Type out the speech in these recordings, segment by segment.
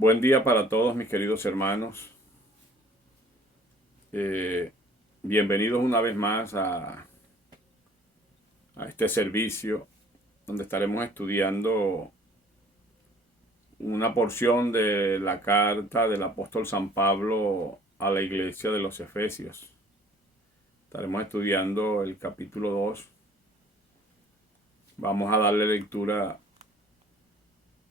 Buen día para todos mis queridos hermanos. Eh, Bienvenidos una vez más a este servicio donde estaremos estudiando una porción de la carta del apóstol San Pablo a la iglesia de los Efesios. Estaremos estudiando el capítulo 2. Vamos a darle lectura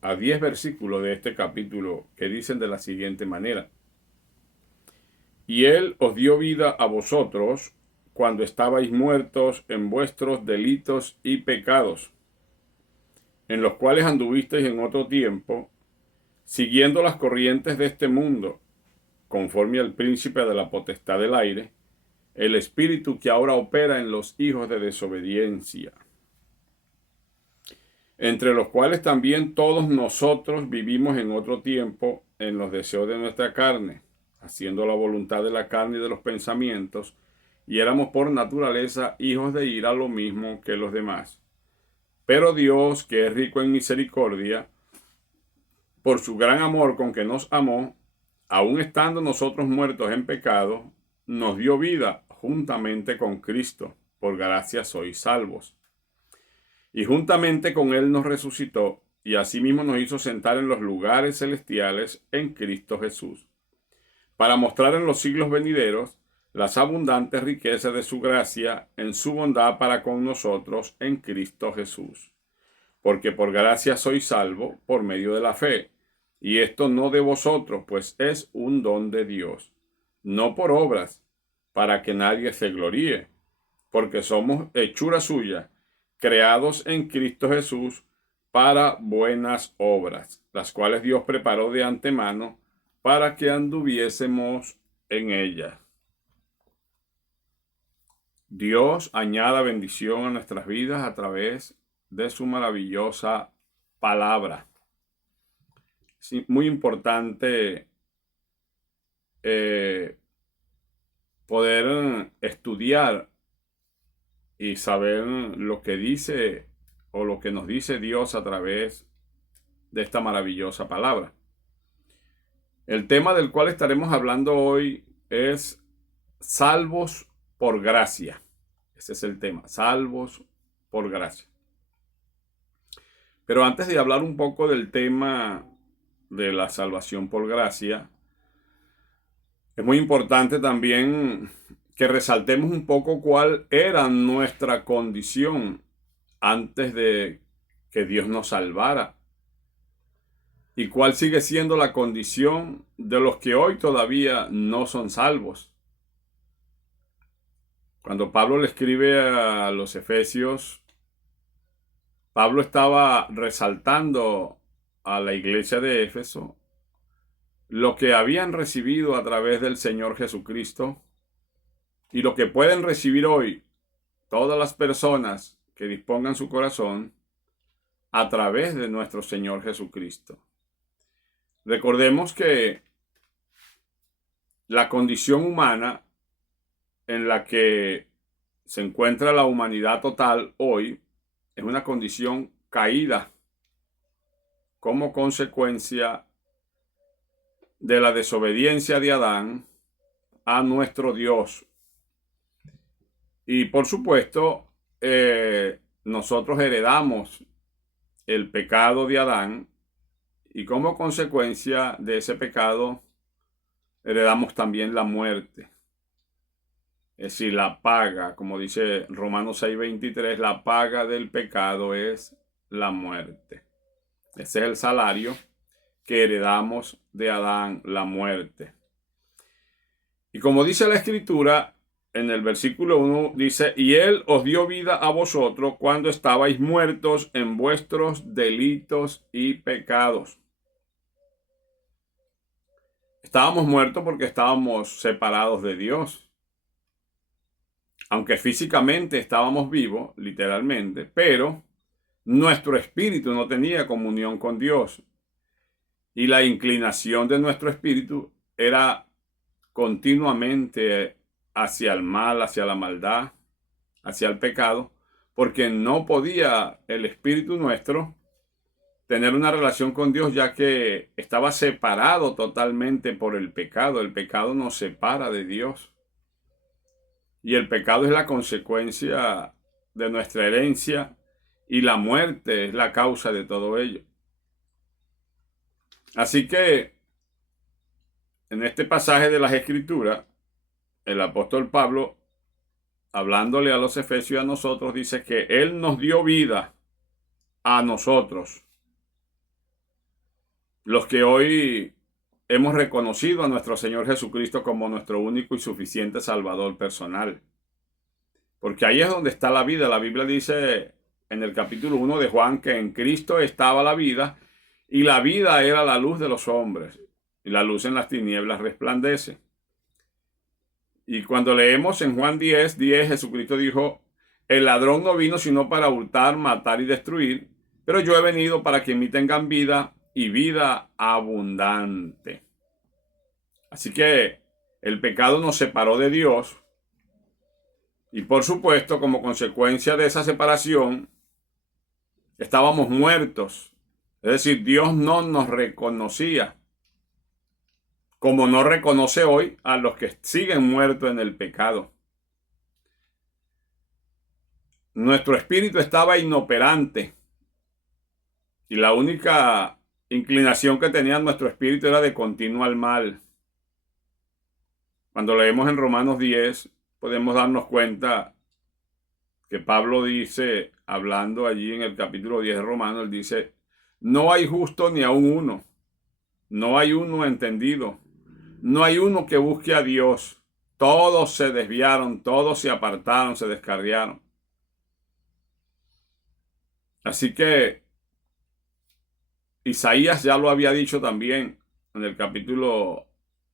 a 10 versículos de este capítulo que dicen de la siguiente manera: Y él os dio vida a vosotros cuando estabais muertos en vuestros delitos y pecados, en los cuales anduvisteis en otro tiempo, siguiendo las corrientes de este mundo, conforme al príncipe de la potestad del aire, el espíritu que ahora opera en los hijos de desobediencia, entre los cuales también todos nosotros vivimos en otro tiempo en los deseos de nuestra carne, haciendo la voluntad de la carne y de los pensamientos, y éramos por naturaleza hijos de ira, lo mismo que los demás. Pero Dios, que es rico en misericordia, por su gran amor con que nos amó, aun estando nosotros muertos en pecado, nos dio vida juntamente con Cristo. Por gracia sois salvos. Y juntamente con Él nos resucitó, y asimismo nos hizo sentar en los lugares celestiales en Cristo Jesús, para mostrar en los siglos venideros las abundantes riquezas de su gracia en su bondad para con nosotros en Cristo Jesús. Porque por gracia sois salvos por medio de la fe, y esto no de vosotros, pues es un don de Dios, no por obras, para que nadie se gloríe, porque somos hechura suya, creados en Cristo Jesús para buenas obras, las cuales Dios preparó de antemano para que anduviésemos en ellas. Dios añada bendición a nuestras vidas a través de su maravillosa palabra. Es muy importante poder estudiar y saber lo que dice o lo que nos dice Dios a través de esta maravillosa palabra. El tema del cual estaremos hablando hoy es salvos por gracia. Ese es el tema, salvos por gracia. Pero antes de hablar un poco del tema de la salvación por gracia, es muy importante también que resaltemos un poco cuál era nuestra condición antes de que Dios nos salvara y cuál sigue siendo la condición de los que hoy todavía no son salvos. Cuando Pablo le escribe a los Efesios, Pablo estaba resaltando a la iglesia de Éfeso lo que habían recibido a través del Señor Jesucristo y lo que pueden recibir hoy todas las personas que dispongan su corazón a través de nuestro Señor Jesucristo. Recordemos que la condición humana en la que se encuentra la humanidad total hoy es una condición caída como consecuencia de la desobediencia de Adán a nuestro Dios. Y por supuesto, nosotros heredamos el pecado de Adán y como consecuencia de ese pecado heredamos también la muerte. Es decir, la paga, como dice Romanos 6:23, la paga del pecado es la muerte. Ese es el salario que heredamos de Adán, la muerte. Y como dice la Escritura, en el versículo 1 dice: y Él os dio vida a vosotros cuando estabais muertos en vuestros delitos y pecados. Estábamos muertos porque estábamos separados de Dios. Aunque físicamente estábamos vivos, literalmente, pero nuestro espíritu no tenía comunión con Dios. Y la inclinación de nuestro espíritu era continuamente hacia el mal, hacia la maldad, hacia el pecado, porque no podía el espíritu nuestro tener una relación con Dios, ya que estaba separado totalmente por el pecado. El pecado nos separa de Dios. Y el pecado es la consecuencia de nuestra herencia y la muerte es la causa de todo ello. Así que en este pasaje de las Escrituras, el apóstol Pablo, hablándole a los efesios y a nosotros, dice que Él nos dio vida a nosotros, los que hoy hemos reconocido a nuestro Señor Jesucristo como nuestro único y suficiente Salvador personal. Porque ahí es donde está la vida. La Biblia dice en el capítulo 1 de Juan que en Cristo estaba la vida y la vida era la luz de los hombres y la luz en las tinieblas resplandece. Y cuando leemos en Juan 10:10, Jesucristo dijo: el ladrón no vino sino para hurtar, matar y destruir, pero yo he venido para que en mí tengan vida y vida abundante. Así que el pecado nos separó de Dios y por supuesto, como consecuencia de esa separación, estábamos muertos. Es decir, Dios no nos reconocía, como no reconoce hoy a los que siguen muertos en el pecado. Nuestro espíritu estaba inoperante y la única inclinación que tenía nuestro espíritu era de continuo al mal. Cuando leemos en Romanos 10, podemos darnos cuenta que Pablo dice, hablando allí en el capítulo 10 de Romanos, él dice: no hay justo ni aun uno, no hay uno entendido, no hay uno que busque a Dios, todos se desviaron, todos se apartaron, se descarriaron. Así que Isaías ya lo había dicho también en el capítulo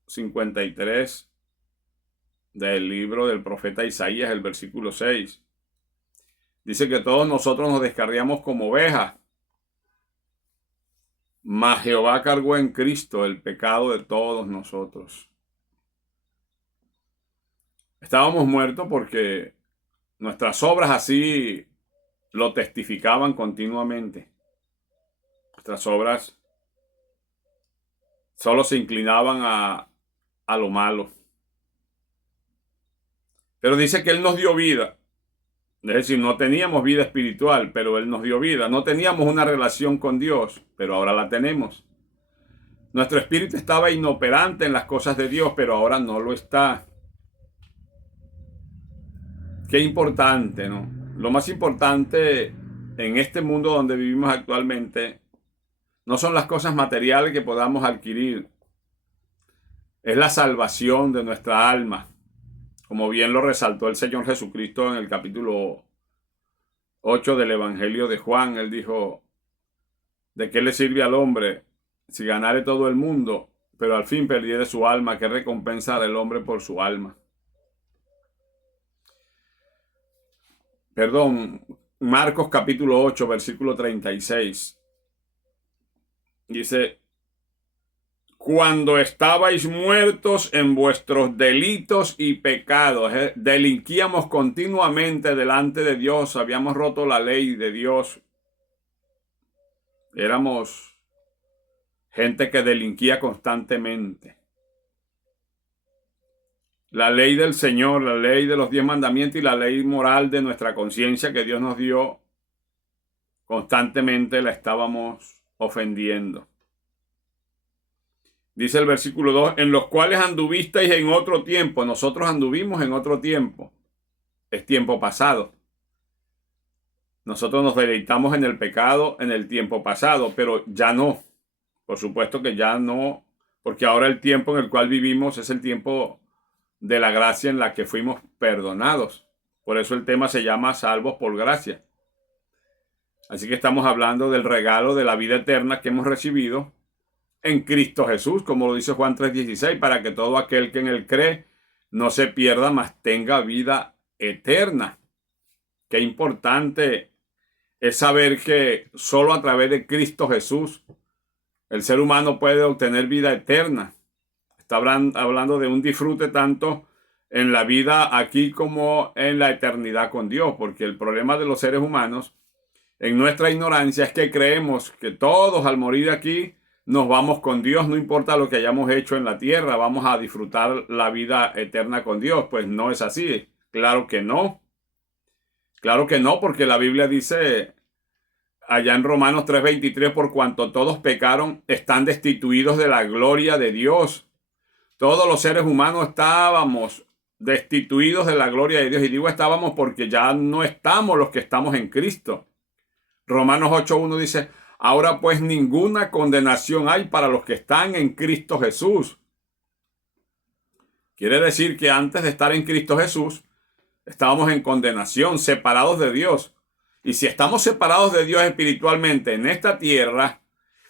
53 del libro del profeta Isaías, el versículo 6. Dice que todos nosotros nos descarriamos como ovejas, mas Jehová cargó en Cristo el pecado de todos nosotros. Estábamos muertos porque nuestras obras así lo testificaban continuamente. Nuestras obras solo se inclinaban a lo malo. Pero dice que Él nos dio vida. Es decir, no teníamos vida espiritual, pero Él nos dio vida. No teníamos una relación con Dios, pero ahora la tenemos. Nuestro espíritu estaba inoperante en las cosas de Dios, pero ahora no lo está. Qué importante, ¿no? Lo más importante en este mundo donde vivimos actualmente no son las cosas materiales que podamos adquirir. Es la salvación de nuestra alma. Como bien lo resaltó el Señor Jesucristo en el capítulo 8 del Evangelio de Juan. Él dijo: ¿de qué le sirve al hombre si ganare todo el mundo, pero al fin perdiere su alma? ¿Qué recompensa dará el hombre por su alma? Marcos capítulo 8, versículo 36. Dice: cuando estabais muertos en vuestros delitos y pecados, delinquíamos continuamente delante de Dios, habíamos roto la ley de Dios. Éramos gente que delinquía constantemente. La ley del Señor, la ley de los 10 mandamientos y la ley moral de nuestra conciencia que Dios nos dio, constantemente la estábamos ofendiendo. Dice el versículo 2, en los cuales anduvisteis en otro tiempo. Nosotros anduvimos en otro tiempo. Es tiempo pasado. Nosotros nos deleitamos en el pecado en el tiempo pasado, pero ya no. Por supuesto que ya no, porque ahora el tiempo en el cual vivimos es el tiempo de la gracia en la que fuimos perdonados. Por eso el tema se llama salvos por gracia. Así que estamos hablando del regalo de la vida eterna que hemos recibido en Cristo Jesús, como lo dice Juan 3:16, para que todo aquel que en Él cree no se pierda, mas tenga vida eterna. Qué importante es saber que solo a través de Cristo Jesús el ser humano puede obtener vida eterna. Está hablando de un disfrute tanto en la vida aquí como en la eternidad con Dios, porque el problema de los seres humanos en nuestra ignorancia es que creemos que todos al morir aquí nos vamos con Dios, no importa lo que hayamos hecho en la tierra, vamos a disfrutar la vida eterna con Dios. Pues no es así. Claro que no. Claro que no, porque la Biblia dice allá en Romanos 3:23, por cuanto todos pecaron, están destituidos de la gloria de Dios. Todos los seres humanos estábamos destituidos de la gloria de Dios. Y digo estábamos porque ya no estamos los que estamos en Cristo. Romanos 8:1 dice, ahora pues ninguna condenación hay para los que están en Cristo Jesús. Quiere decir que antes de estar en Cristo Jesús, estábamos en condenación, separados de Dios. Y si estamos separados de Dios espiritualmente en esta tierra,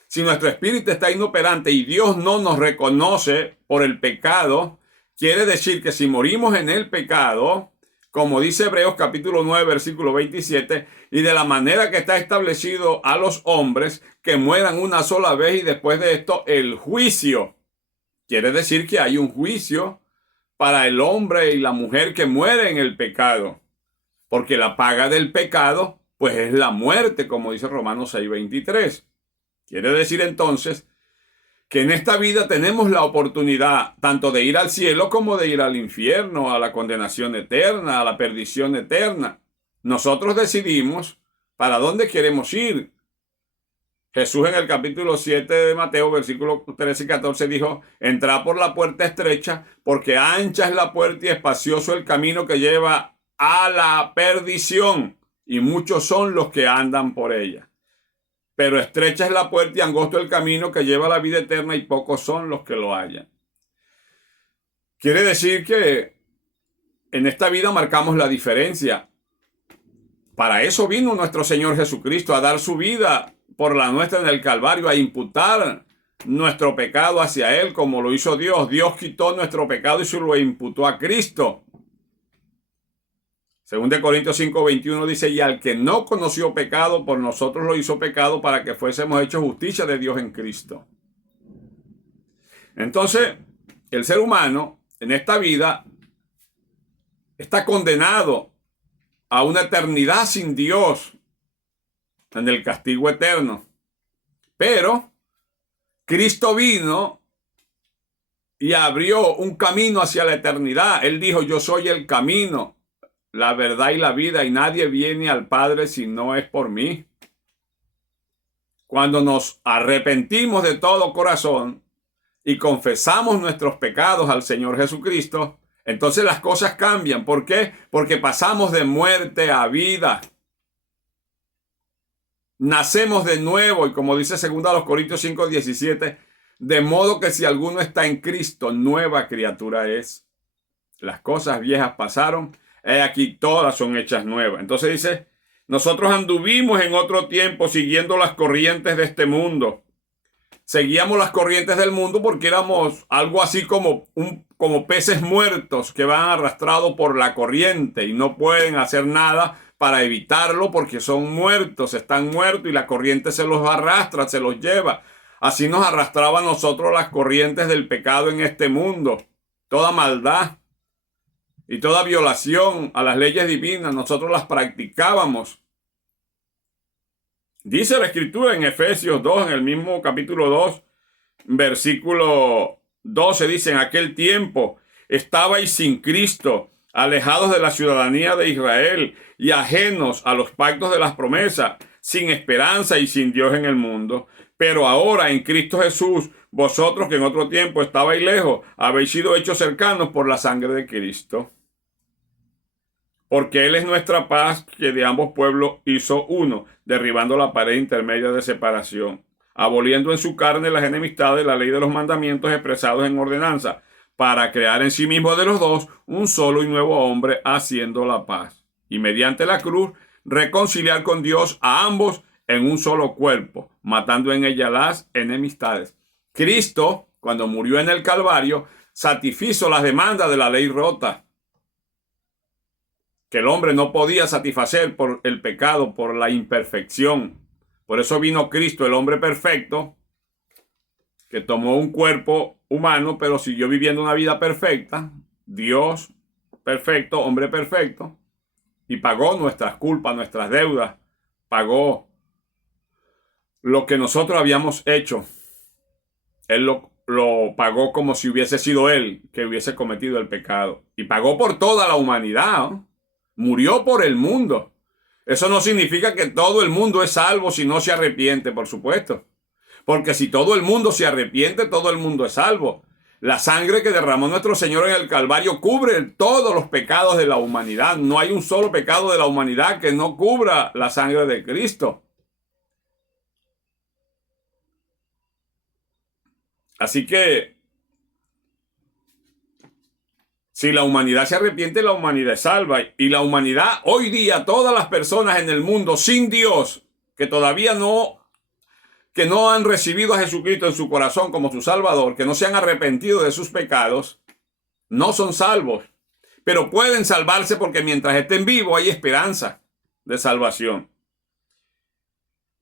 si nuestro espíritu está inoperante y Dios no nos reconoce por el pecado, quiere decir que si morimos en el pecado, como dice Hebreos capítulo 9, versículo 27, y de la manera que está establecido a los hombres que mueran una sola vez y después de esto el juicio. Quiere decir que hay un juicio para el hombre y la mujer que muere en el pecado, porque la paga del pecado pues es la muerte, como dice Romanos 6:23. Quiere decir entonces que en esta vida tenemos la oportunidad tanto de ir al cielo como de ir al infierno, a la condenación eterna, a la perdición eterna. Nosotros decidimos para dónde queremos ir. Jesús en el capítulo 7 de Mateo, versículos 13 y 14 dijo, entrad por la puerta estrecha, porque ancha es la puerta y espacioso el camino que lleva a la perdición, y muchos son los que andan por ella. Pero estrecha es la puerta y angosto el camino que lleva a la vida eterna, y pocos son los que lo hallan. Quiere decir que en esta vida marcamos la diferencia. Para eso vino nuestro Señor Jesucristo, a dar su vida por la nuestra en el Calvario, a imputar nuestro pecado hacia Él, como lo hizo Dios. Dios quitó nuestro pecado y se lo imputó a Cristo. Según de Corintios 5:21 dice, y al que no conoció pecado, por nosotros lo hizo pecado para que fuésemos hechos justicia de Dios en Cristo. Entonces, el ser humano en esta vida está condenado a una eternidad sin Dios, en el castigo eterno. Pero Cristo vino y abrió un camino hacia la eternidad. Él dijo, yo soy el camino, la verdad y la vida, y nadie viene al Padre si no es por mí. Cuando nos arrepentimos de todo corazón y confesamos nuestros pecados al Señor Jesucristo, entonces las cosas cambian. ¿Por qué? Porque pasamos de muerte a vida. Nacemos de nuevo, y como dice 2 Corintios 5:17, de modo que si alguno está en Cristo, nueva criatura es. Las cosas viejas pasaron, he aquí todas son hechas nuevas. Entonces dice, nosotros anduvimos en otro tiempo siguiendo las corrientes de este mundo. Seguíamos las corrientes del mundo porque éramos algo así como peces muertos que van arrastrados por la corriente y no pueden hacer nada para evitarlo porque son muertos, están muertos y la corriente se los arrastra, se los lleva. Así nos arrastraba a nosotros las corrientes del pecado en este mundo. Toda maldad y toda violación a las leyes divinas, nosotros las practicábamos. Dice la Escritura en Efesios 2, en el mismo capítulo 2, versículo 12, dice, en aquel tiempo estabais sin Cristo, alejados de la ciudadanía de Israel y ajenos a los pactos de las promesas, sin esperanza y sin Dios en el mundo. Pero ahora en Cristo Jesús, vosotros que en otro tiempo estabais lejos, habéis sido hechos cercanos por la sangre de Cristo. Porque Él es nuestra paz, que de ambos pueblos hizo uno, derribando la pared intermedia de separación, aboliendo en su carne las enemistades, la ley de los mandamientos expresados en ordenanza, para crear en sí mismo de los dos un solo y nuevo hombre, haciendo la paz. Y mediante la cruz, reconciliar con Dios a ambos en un solo cuerpo, matando en ella las enemistades. Cristo, cuando murió en el Calvario, satisfizo las demandas de la ley rota, que el hombre no podía satisfacer por el pecado, por la imperfección. Por eso vino Cristo, el hombre perfecto, que tomó un cuerpo humano, pero siguió viviendo una vida perfecta, Dios perfecto, hombre perfecto, y pagó nuestras culpas, nuestras deudas, pagó lo que nosotros habíamos hecho. Él lo pagó como si hubiese sido él que hubiese cometido el pecado. Y pagó por toda la humanidad, ¿no? Murió por el mundo. Eso no significa que todo el mundo es salvo si no se arrepiente, por supuesto. Porque si todo el mundo se arrepiente, todo el mundo es salvo. La sangre que derramó nuestro Señor en el Calvario cubre todos los pecados de la humanidad. No hay un solo pecado de la humanidad que no cubra la sangre de Cristo. Así que, si la humanidad se arrepiente, la humanidad es salva. Y la humanidad, hoy día, todas las personas en el mundo sin Dios, que todavía que no han recibido a Jesucristo en su corazón como su Salvador, que no se han arrepentido de sus pecados, no son salvos. Pero pueden salvarse porque mientras estén vivos hay esperanza de salvación.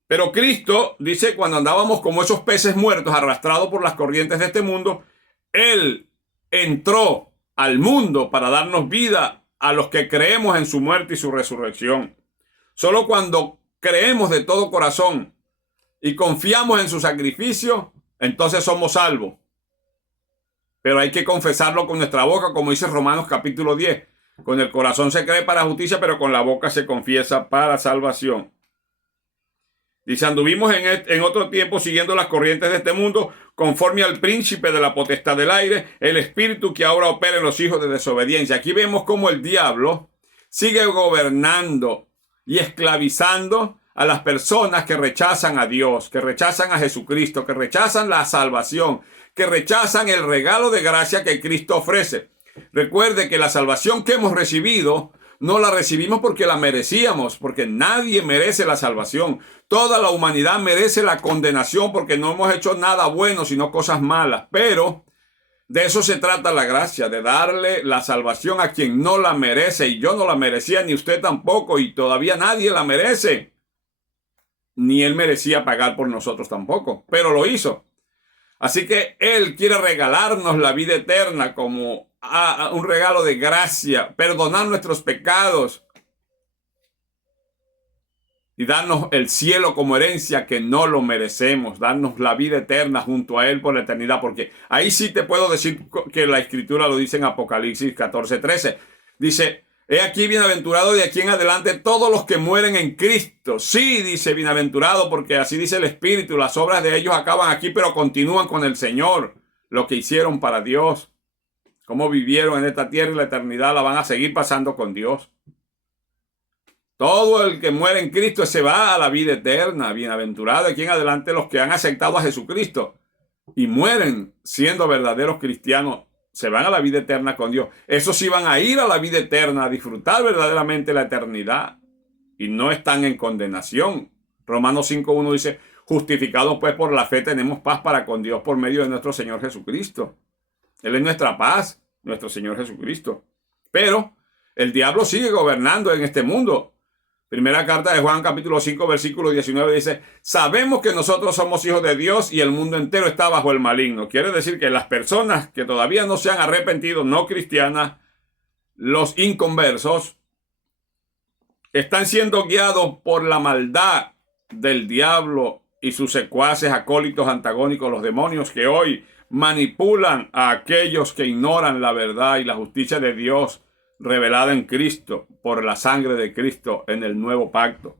Pero Cristo dice, cuando andábamos como esos peces muertos arrastrados por las corrientes de este mundo, Él entró al mundo para darnos vida a los que creemos en su muerte y su resurrección. Solo cuando creemos de todo corazón y confiamos en su sacrificio, entonces somos salvos. Pero hay que confesarlo con nuestra boca, como dice Romanos capítulo 10. Con el corazón se cree para justicia, pero con la boca se confiesa para salvación. Dice, anduvimos en otro tiempo siguiendo las corrientes de este mundo, conforme al príncipe de la potestad del aire, el espíritu que ahora opera en los hijos de desobediencia. Aquí vemos cómo el diablo sigue gobernando y esclavizando a las personas que rechazan a Dios, que rechazan a Jesucristo, que rechazan la salvación, que rechazan el regalo de gracia que Cristo ofrece. Recuerde que la salvación que hemos recibido no la recibimos porque la merecíamos, porque nadie merece la salvación. Toda la humanidad merece la condenación porque no hemos hecho nada bueno, sino cosas malas. Pero de eso se trata la gracia, de darle la salvación a quien no la merece. Y yo no la merecía, ni usted tampoco, y todavía nadie la merece. Ni Él merecía pagar por nosotros tampoco, pero lo hizo. Así que Él quiere regalarnos la vida eterna como un regalo de gracia, perdonar nuestros pecados y darnos el cielo como herencia que no lo merecemos, darnos la vida eterna junto a Él por la eternidad, porque ahí sí te puedo decir que la Escritura lo dice en Apocalipsis 14:13. Dice, he aquí bienaventurado de aquí en adelante todos los que mueren en Cristo. Sí, dice bienaventurado, porque así dice el Espíritu, las obras de ellos acaban aquí, pero continúan con el Señor. Lo que hicieron para Dios, cómo vivieron en esta tierra y la eternidad la van a seguir pasando con Dios. Todo el que muere en Cristo se va a la vida eterna. Bienaventurado de aquí en adelante los que han aceptado a Jesucristo y mueren siendo verdaderos cristianos, se van a la vida eterna con Dios. Esos sí van a ir a la vida eterna, a disfrutar verdaderamente la eternidad y no están en condenación. Romanos 5:1 dice, justificados pues por la fe tenemos paz para con Dios por medio de nuestro Señor Jesucristo. Él es nuestra paz, nuestro Señor Jesucristo. Pero el diablo sigue gobernando en este mundo. Primera carta de Juan capítulo 5 versículo 19 dice, sabemos que nosotros somos hijos de Dios y el mundo entero está bajo el maligno. Quiere decir que las personas que todavía no se han arrepentido, no cristianas, los inconversos, están siendo guiados por la maldad del diablo y sus secuaces, acólitos, antagónicos, los demonios que hoy manipulan a aquellos que ignoran la verdad y la justicia de Dios revelada en Cristo por la sangre de Cristo en el nuevo pacto,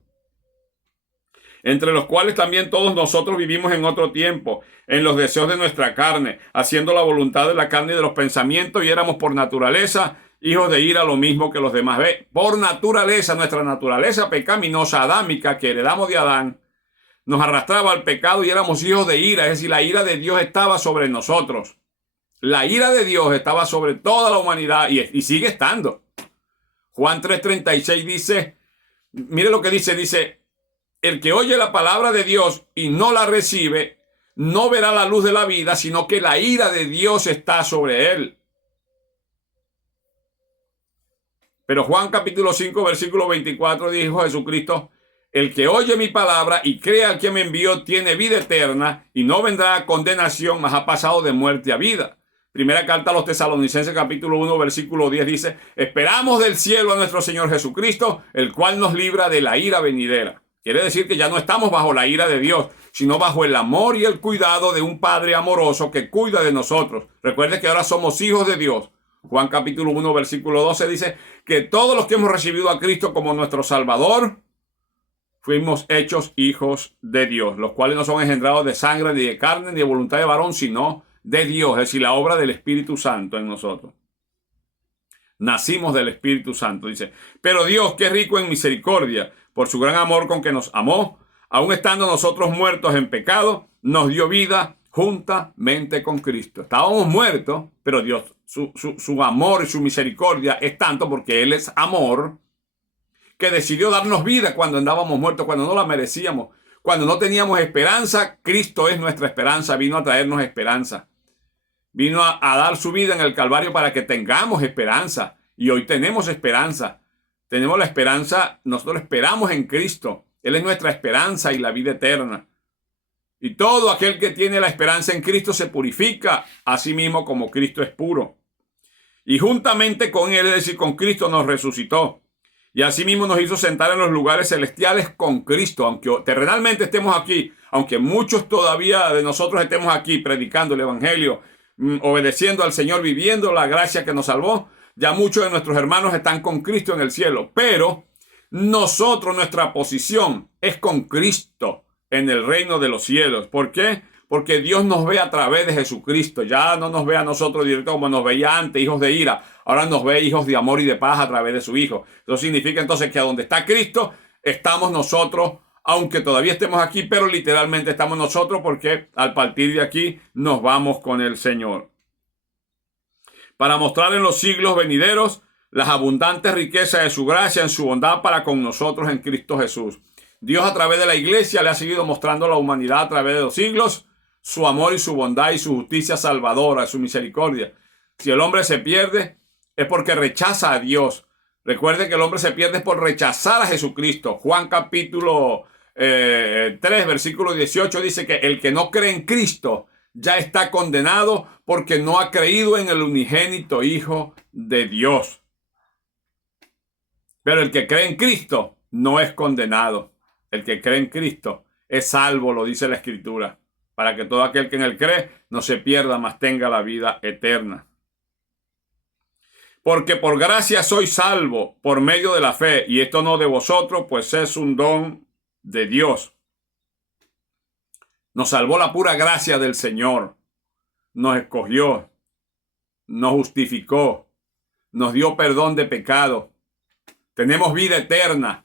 entre los cuales también todos nosotros vivimos en otro tiempo, en los deseos de nuestra carne, haciendo la voluntad de la carne y de los pensamientos, y éramos por naturaleza hijos de ira, lo mismo que los demás. Ve, por naturaleza, nuestra naturaleza pecaminosa, adámica, que heredamos de Adán, nos arrastraba al pecado y éramos hijos de ira, es decir, la ira de Dios estaba sobre nosotros. La ira de Dios estaba sobre toda la humanidad y sigue estando. Juan 3:36 dice, mire lo que dice, el que oye la palabra de Dios y no la recibe, no verá la luz de la vida, sino que la ira de Dios está sobre él. Pero Juan capítulo 5, versículo 24 dijo Jesucristo, el que oye mi palabra y cree al que me envió tiene vida eterna y no vendrá a condenación, mas ha pasado de muerte a vida. Primera carta a los Tesalonicenses capítulo 1 versículo 10 dice, esperamos del cielo a nuestro Señor Jesucristo, el cual nos libra de la ira venidera. Quiere decir que ya no estamos bajo la ira de Dios, sino bajo el amor y el cuidado de un Padre amoroso que cuida de nosotros. Recuerde que ahora somos hijos de Dios. Juan capítulo 1, versículo 12 dice que todos los que hemos recibido a Cristo como nuestro Salvador, fuimos hechos hijos de Dios, los cuales no son engendrados de sangre, ni de carne, ni de voluntad de varón, sino de Dios, es decir, la obra del Espíritu Santo en nosotros. Nacimos del Espíritu Santo, dice. Pero Dios, que es rico en misericordia, por su gran amor con que nos amó, aun estando nosotros muertos en pecado, nos dio vida juntamente con Cristo. Estábamos muertos, pero Dios, su amor y su misericordia es tanto porque Él es amor, que decidió darnos vida cuando andábamos muertos, cuando no la merecíamos, cuando no teníamos esperanza. Cristo es nuestra esperanza, vino a traernos esperanza. Vino a dar su vida en el Calvario para que tengamos esperanza. Y hoy tenemos esperanza. Tenemos la esperanza, nosotros esperamos en Cristo. Él es nuestra esperanza y la vida eterna. Y todo aquel que tiene la esperanza en Cristo se purifica a sí mismo como Cristo es puro. Y juntamente con Él, es decir, con Cristo, nos resucitó. Y asimismo nos hizo sentar en los lugares celestiales con Cristo. Aunque terrenalmente estemos aquí, aunque muchos todavía de nosotros estemos aquí predicando el Evangelio, obedeciendo al Señor, viviendo la gracia que nos salvó, ya muchos de nuestros hermanos están con Cristo en el cielo. Pero nosotros, nuestra posición es con Cristo en el reino de los cielos. ¿Por qué? Porque Dios nos ve a través de Jesucristo. Ya no nos ve a nosotros directo como nos veía antes, hijos de ira. Ahora nos ve hijos de amor y de paz a través de su Hijo. Eso significa entonces que a donde está Cristo, estamos nosotros, aunque todavía estemos aquí, pero literalmente estamos nosotros, porque al partir de aquí nos vamos con el Señor. Para mostrar en los siglos venideros las abundantes riquezas de su gracia en su bondad para con nosotros en Cristo Jesús. Dios a través de la iglesia le ha seguido mostrando a la humanidad a través de los siglos su amor y su bondad y su justicia salvadora, su misericordia. Si el hombre se pierde, es porque rechaza a Dios. Recuerde que el hombre se pierde por rechazar a Jesucristo. Juan capítulo 3, versículo 18 dice que el que no cree en Cristo ya está condenado porque no ha creído en el unigénito Hijo de Dios. Pero el que cree en Cristo no es condenado. El que cree en Cristo es salvo, lo dice la Escritura, para que todo aquel que en él cree no se pierda, mas tenga la vida eterna. Porque por gracia soy salvo por medio de la fe, y esto no de vosotros, pues es un don de Dios. Nos salvó la pura gracia del Señor. Nos escogió, nos justificó, nos dio perdón de pecado. Tenemos vida eterna.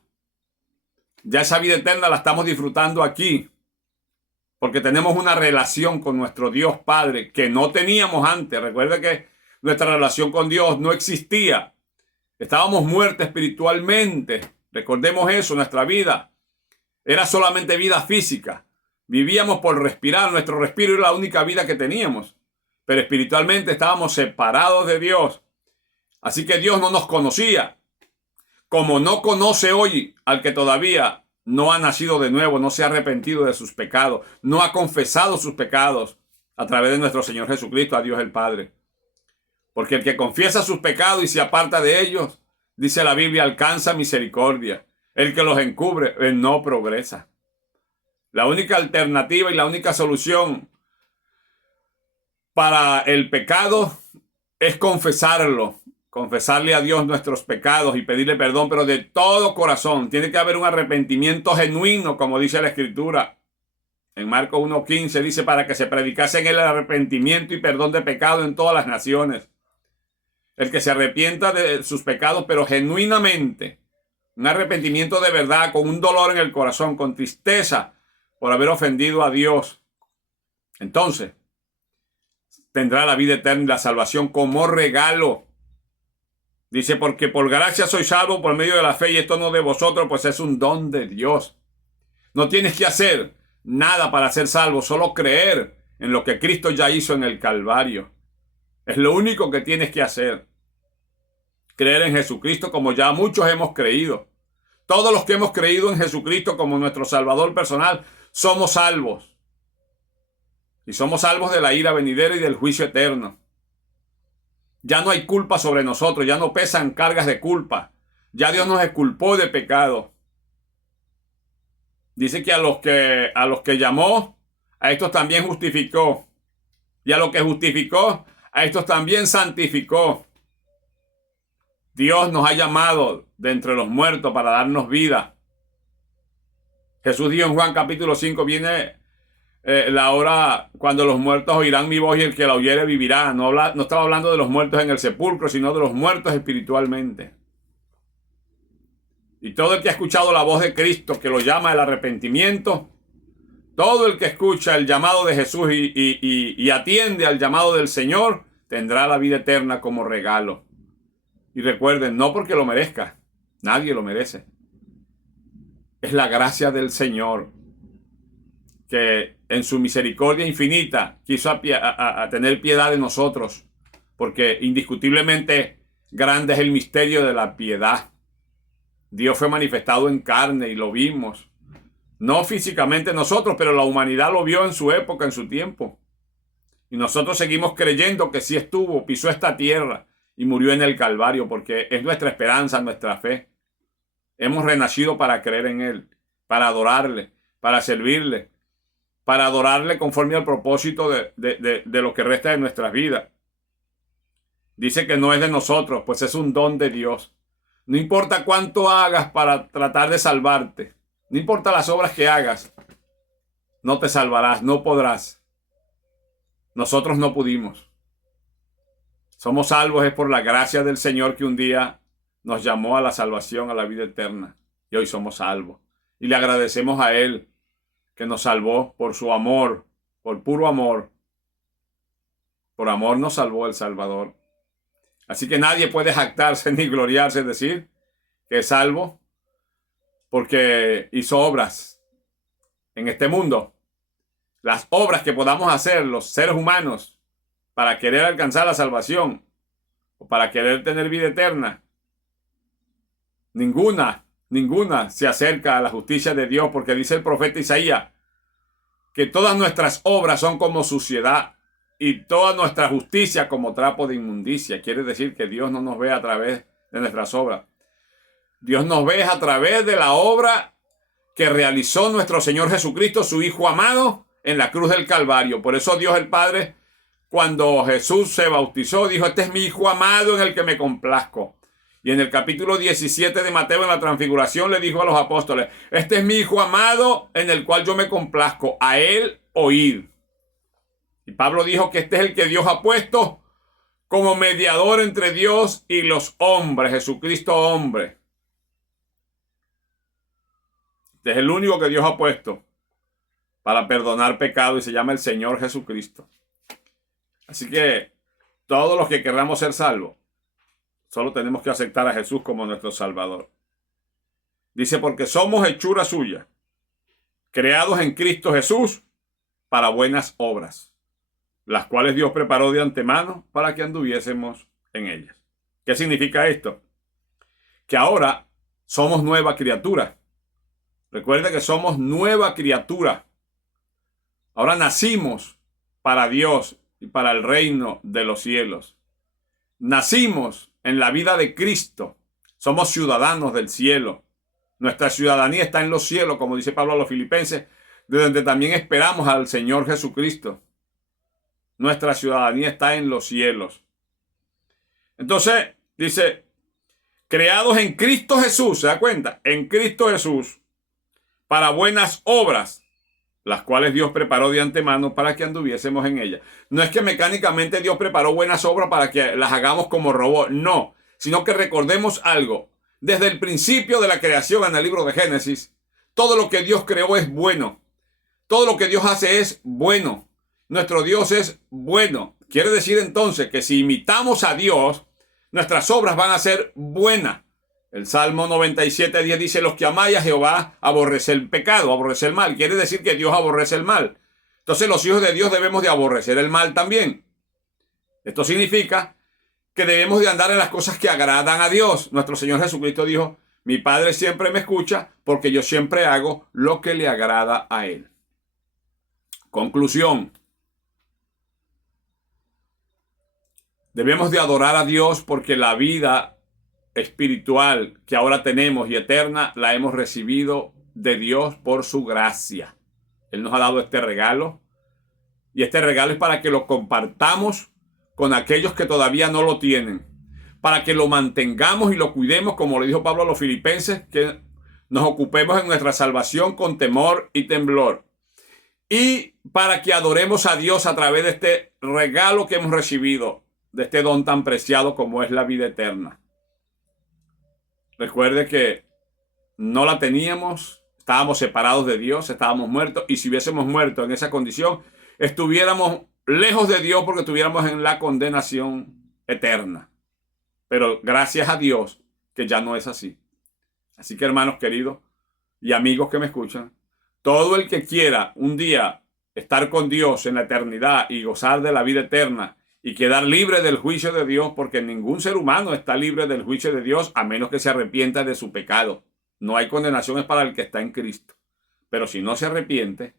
Ya esa vida eterna la estamos disfrutando aquí, porque tenemos una relación con nuestro Dios Padre que no teníamos antes. Recuerda que nuestra relación con Dios no existía. Estábamos muertos espiritualmente. Recordemos eso, nuestra vida era solamente vida física. Vivíamos por respirar, nuestro respiro era la única vida que teníamos. Pero espiritualmente estábamos separados de Dios. Así que Dios no nos conocía. Como no conoce hoy al que todavía no ha nacido de nuevo, no se ha arrepentido de sus pecados, no ha confesado sus pecados a través de nuestro Señor Jesucristo, a Dios el Padre. Porque el que confiesa sus pecados y se aparta de ellos, dice la Biblia, alcanza misericordia. El que los encubre, él no progresa. La única alternativa y la única solución para el pecado es confesarlo. Confesarle a Dios nuestros pecados y pedirle perdón, pero de todo corazón. Tiene que haber un arrepentimiento genuino, como dice la Escritura. En Marcos 1:15 dice, para que se predicase en él el arrepentimiento y perdón de pecado en todas las naciones. El que se arrepienta de sus pecados, pero genuinamente. Un arrepentimiento de verdad, con un dolor en el corazón, con tristeza por haber ofendido a Dios. Entonces, tendrá la vida eterna y la salvación como regalo. Dice, porque por gracia soy salvo por medio de la fe, y esto no de vosotros, pues es un don de Dios. No tienes que hacer nada para ser salvo, solo creer en lo que Cristo ya hizo en el Calvario. Es lo único que tienes que hacer. Creer en Jesucristo como ya muchos hemos creído. Todos los que hemos creído en Jesucristo como nuestro Salvador personal, somos salvos. Y somos salvos de la ira venidera y del juicio eterno. Ya no hay culpa sobre nosotros, ya no pesan cargas de culpa. Ya Dios nos exculpó de pecado. Dice que a los que llamó, a estos también justificó. Y a los que justificó, a estos también santificó. Dios nos ha llamado de entre los muertos para darnos vida. Jesús dijo en Juan capítulo 5, viene la hora cuando los muertos oirán mi voz y el que la oyere vivirá. No estaba hablando de los muertos en el sepulcro, sino de los muertos espiritualmente. Y todo el que ha escuchado la voz de Cristo, que lo llama al arrepentimiento, todo el que escucha el llamado de Jesús y atiende al llamado del Señor, tendrá la vida eterna como regalo. Y recuerden, no porque lo merezca, nadie lo merece. Es la gracia del Señor, que en su misericordia infinita quiso a tener piedad de nosotros, porque indiscutiblemente grande es el misterio de la piedad. Dios fue manifestado en carne y lo vimos. No físicamente nosotros, pero la humanidad lo vio en su época, en su tiempo. Y nosotros seguimos creyendo que sí estuvo, pisó esta tierra y murió en el Calvario, porque es nuestra esperanza, nuestra fe. Hemos renacido para creer en Él, para adorarle, para servirle, para adorarle conforme al propósito de lo que resta de nuestras vidas. Dice que no es de nosotros, pues es un don de Dios. No importa cuánto hagas para tratar de salvarte, no importa las obras que hagas, no te salvarás, no podrás. Nosotros no pudimos. Somos salvos es por la gracia del Señor que un día nos llamó a la salvación, a la vida eterna. Y hoy somos salvos. Y le agradecemos a Él que nos salvó por su amor, por puro amor. Por amor nos salvó el Salvador. Así que nadie puede jactarse ni gloriarse, decir que es salvo porque hizo obras en este mundo. Las obras que podamos hacer los seres humanos para querer alcanzar la salvación o para querer tener vida eterna, ninguna se acerca a la justicia de Dios, porque dice el profeta Isaías que todas nuestras obras son como suciedad y toda nuestra justicia como trapo de inmundicia. Quiere decir que Dios no nos ve a través de nuestras obras. Dios nos ve a través de la obra que realizó nuestro Señor Jesucristo, su Hijo amado, en la cruz del Calvario. Por eso Dios el Padre, cuando Jesús se bautizó, dijo: este es mi Hijo amado en el que me complazco. Y en el capítulo 17 de Mateo, en la transfiguración, le dijo a los apóstoles: este es mi Hijo amado en el cual yo me complazco, a él oíd. Y Pablo dijo que este es el que Dios ha puesto como mediador entre Dios y los hombres, Jesucristo hombre. Este es el único que Dios ha puesto para perdonar pecado y se llama el Señor Jesucristo. Así que todos los que queramos ser salvos, solo tenemos que aceptar a Jesús como nuestro Salvador. Dice: porque somos hechura suya, creados en Cristo Jesús para buenas obras, las cuales Dios preparó de antemano para que anduviésemos en ellas. ¿Qué significa esto? Que ahora somos nueva criatura. Recuerde que somos nueva criatura. Ahora nacimos para Dios y para el reino de los cielos. Nacimos en la vida de Cristo. Somos ciudadanos del cielo. Nuestra ciudadanía está en los cielos, como dice Pablo a los Filipenses, de donde también esperamos al Señor Jesucristo. Nuestra ciudadanía está en los cielos. Entonces, dice, creados en Cristo Jesús, ¿se da cuenta? En Cristo Jesús, para buenas obras, las cuales Dios preparó de antemano para que anduviésemos en ellas. No es que mecánicamente Dios preparó buenas obras para que las hagamos como robot, no, sino que recordemos algo. Desde el principio de la creación en el libro de Génesis, todo lo que Dios creó es bueno. Todo lo que Dios hace es bueno. Nuestro Dios es bueno. Quiere decir entonces que si imitamos a Dios, nuestras obras van a ser buenas. El Salmo 97:10 dice: los que amáis a Jehová aborrece el pecado, aborrece el mal. Quiere decir que Dios aborrece el mal. Entonces los hijos de Dios debemos de aborrecer el mal también. Esto significa que debemos de andar en las cosas que agradan a Dios. Nuestro Señor Jesucristo dijo: mi Padre siempre me escucha porque yo siempre hago lo que le agrada a Él. Conclusión. Debemos de adorar a Dios porque la vida espiritual que ahora tenemos y eterna la hemos recibido de Dios por su gracia. Él nos ha dado este regalo y este regalo es para que lo compartamos con aquellos que todavía no lo tienen, para que lo mantengamos y lo cuidemos, como le dijo Pablo a los filipenses, que nos ocupemos en nuestra salvación con temor y temblor. Y para que adoremos a Dios a través de este regalo que hemos recibido, de este don tan preciado como es la vida eterna. Recuerde que no la teníamos, estábamos separados de Dios, estábamos muertos, y si hubiésemos muerto en esa condición, estuviéramos lejos de Dios porque estuviéramos en la condenación eterna. Pero gracias a Dios que ya no es así. Así que, hermanos queridos y amigos que me escuchan, todo el que quiera un día estar con Dios en la eternidad y gozar de la vida eterna y quedar libre del juicio de Dios, porque ningún ser humano está libre del juicio de Dios a menos que se arrepienta de su pecado. No hay condenación para el que está en Cristo. Pero si no se arrepiente,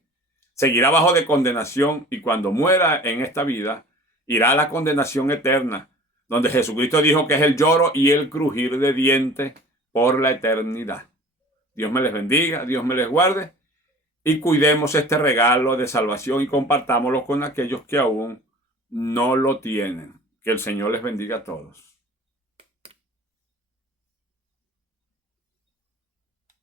seguirá bajo de condenación y cuando muera en esta vida, irá a la condenación eterna, donde Jesucristo dijo que es el lloro y el crujir de dientes por la eternidad. Dios me les bendiga, Dios me les guarde y cuidemos este regalo de salvación y compartámoslo con aquellos que aún no lo tienen. Que el Señor les bendiga a todos.